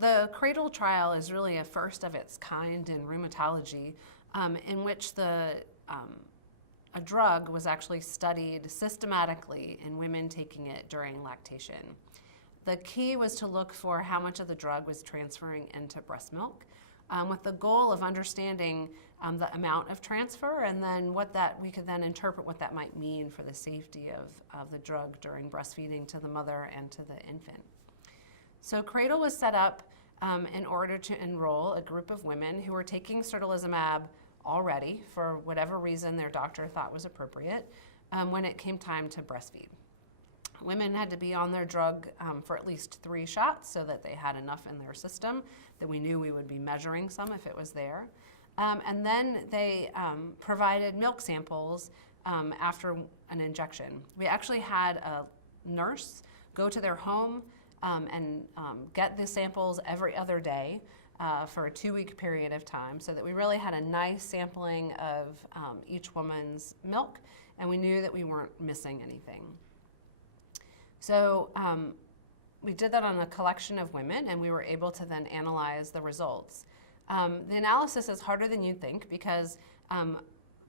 the CRADLE trial is really a first of its kind in rheumatology, in which a drug was actually studied systematically in women taking it during lactation. The key was to look for how much of the drug was transferring into breast milk, with the goal of understanding the amount of transfer, and then we could then interpret what that might mean for the safety of the drug during breastfeeding to the mother and to the infant. So CRADLE was set up in order to enroll a group of women who were taking certolizumab already for whatever reason their doctor thought was appropriate when it came time to breastfeed. Women had to be on their drug for at least 3 shots so that they had enough in their system that we knew we would be measuring some if it was there. And then they provided milk samples after an injection. We actually had a nurse go to their home and get the samples every other day for a 2-week period of time, so that we really had a nice sampling of each woman's milk, and we knew that we weren't missing anything. So we did that on a collection of women, and we were able to then analyze the results. The analysis is harder than you'd think, because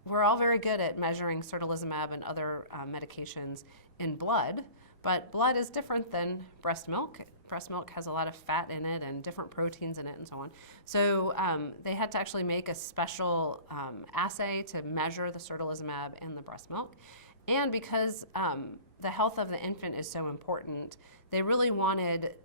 we're all very good at measuring certolizumab and other medications in blood, but blood is different than breast milk. Breast milk has a lot of fat in it and different proteins in it and so on. So they had to actually make a special assay to measure the certolizumab in the breast milk. And because the health of the infant is so important, they really wanted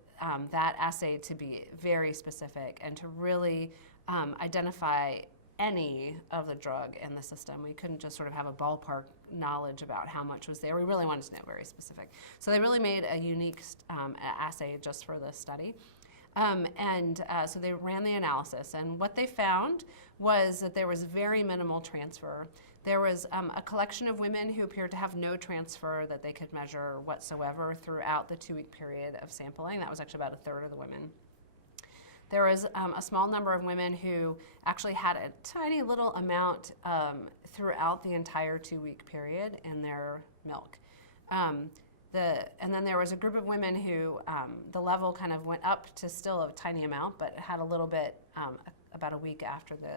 that assay to be very specific and to really identify any of the drug in the system. We couldn't just sort of have a ballpark knowledge about how much was there. We really wanted to know very specific. So they really made a unique assay just for this study. So they ran the analysis, and what they found was that there was very minimal transfer. There was a collection of women who appeared to have no transfer that they could measure whatsoever throughout the 2-week period of sampling. That was actually about 1/3 of the women. There was a small number of women who actually had a tiny little amount throughout the entire 2-week period in their milk. And then there was a group of women who the level kind of went up to still a tiny amount, but had a little bit about a week after the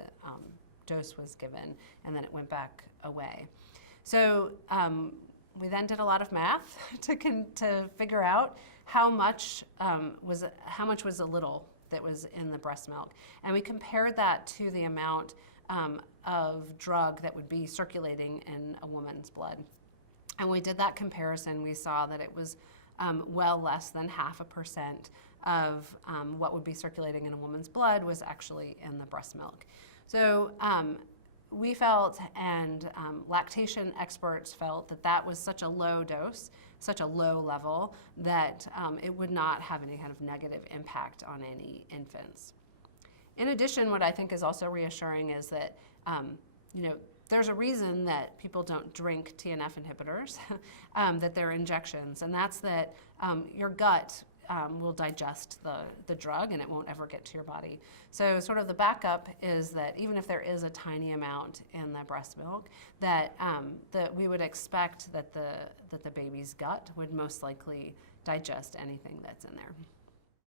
dose was given, and then it went back away. So we then did a lot of math to figure out how much was a little that was in the breast milk. And we compared that to the amount of drug that would be circulating in a woman's blood. And we did that comparison. We saw that it was well less than 0.5% of what would be circulating in a woman's blood was actually in the breast milk. So we felt, and lactation experts felt, that that was such a low dose, such a low level, that it would not have any kind of negative impact on any infants. In addition, what I think is also reassuring is that there's a reason that people don't drink TNF inhibitors, that they're injections, and that's that your gut will digest the drug and it won't ever get to your body. So sort of the backup is that even if there is a tiny amount in the breast milk, that we would expect that the baby's gut would most likely digest anything that's in there.